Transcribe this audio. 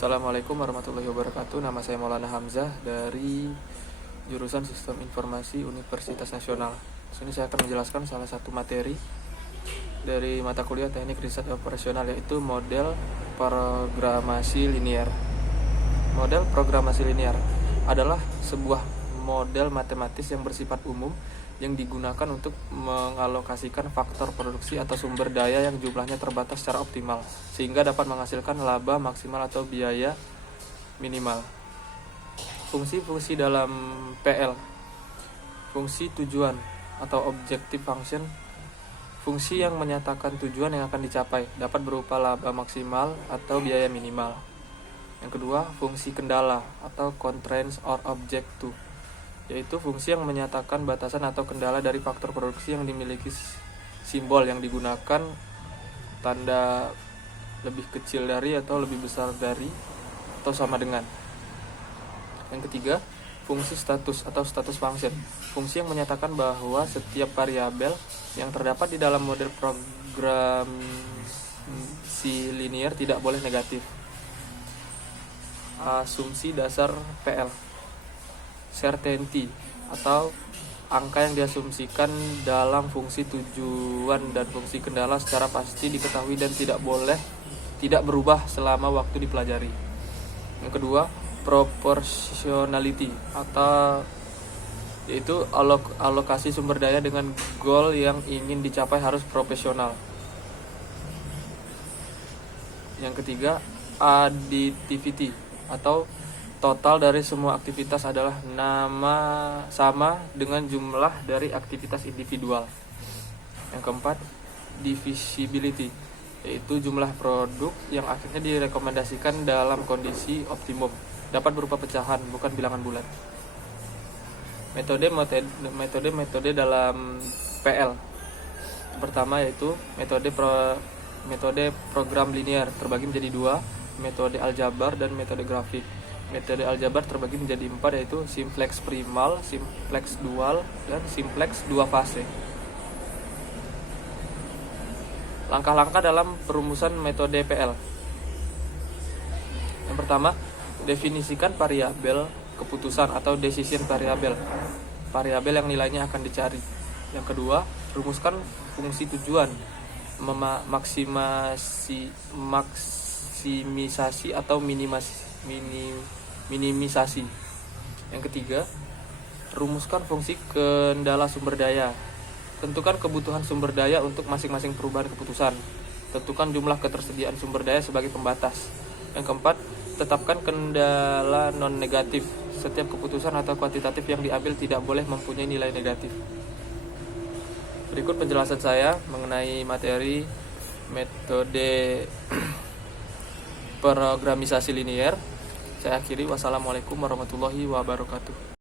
Assalamualaikum warahmatullahi wabarakatuh. Nama saya Maulana Hamzah dari jurusan Sistem Informasi Universitas Nasional. Di sini saya akan menjelaskan salah satu materi dari mata kuliah Teknik Riset Operasional, yaitu model programasi linear. Model programasi linear adalah sebuah model matematis yang bersifat umum yang digunakan untuk mengalokasikan faktor produksi atau sumber daya yang jumlahnya terbatas secara optimal, sehingga dapat menghasilkan laba maksimal atau biaya minimal. Fungsi-fungsi dalam PL. Fungsi tujuan atau objective function. Fungsi yang menyatakan tujuan yang akan dicapai, dapat berupa laba maksimal atau biaya minimal. Yang kedua, fungsi kendala atau constraints or objective, yaitu fungsi yang menyatakan batasan atau kendala dari faktor produksi yang dimiliki simbol yang digunakan tanda lebih kecil dari atau lebih besar dari atau sama dengan. Yang ketiga, fungsi status atau status function, fungsi yang menyatakan bahwa setiap variabel yang terdapat di dalam model programasi linear tidak boleh negatif. Asumsi dasar PL. Certainty atau angka yang diasumsikan dalam fungsi tujuan dan fungsi kendala secara pasti diketahui dan tidak berubah selama waktu dipelajari. Yang kedua, proportionality atau yaitu alokasi sumber daya dengan goal yang ingin dicapai harus proporsional. Yang ketiga, additivity atau total dari semua aktivitas adalah sama dengan jumlah dari aktivitas individual. Yang keempat, divisibility, yaitu jumlah produk yang akhirnya direkomendasikan dalam kondisi optimum, dapat berupa pecahan, bukan bilangan bulat. Metode dalam PL. Yang pertama yaitu metode program linear terbagi menjadi dua, metode aljabar dan metode grafik. Metode aljabar terbagi menjadi 4, yaitu simplex primal, simplex dual, dan simplex dua fase. Langkah-langkah dalam perumusan metode PL. Yang pertama, definisikan variabel keputusan atau decision variabel, variabel yang nilainya akan dicari. Yang kedua, rumuskan fungsi tujuan, maksimisasi atau minimisasi. Yang ketiga, rumuskan fungsi kendala sumber daya. Tentukan kebutuhan sumber daya untuk masing-masing perubahan keputusan. Tentukan jumlah ketersediaan sumber daya sebagai pembatas. Yang keempat, tetapkan kendala non-negatif. Setiap keputusan atau kuantitatif yang diambil tidak boleh mempunyai nilai negatif. Berikut penjelasan saya mengenai materi metode programisasi linear. Saya akhiri. Wassalamualaikum warahmatullahi wabarakatuh.